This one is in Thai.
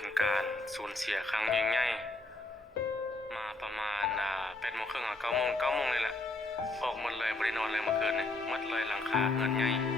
เป็นการสูญเสียครั้งใหญ่ๆมาประมาณ8 โมงครึ่ง9 โมงเลยแหละออกหมดเลยบ่ได้นอนเลยเมื่อคืนนี่หมดเลยหลังคาเฮือนใหญ่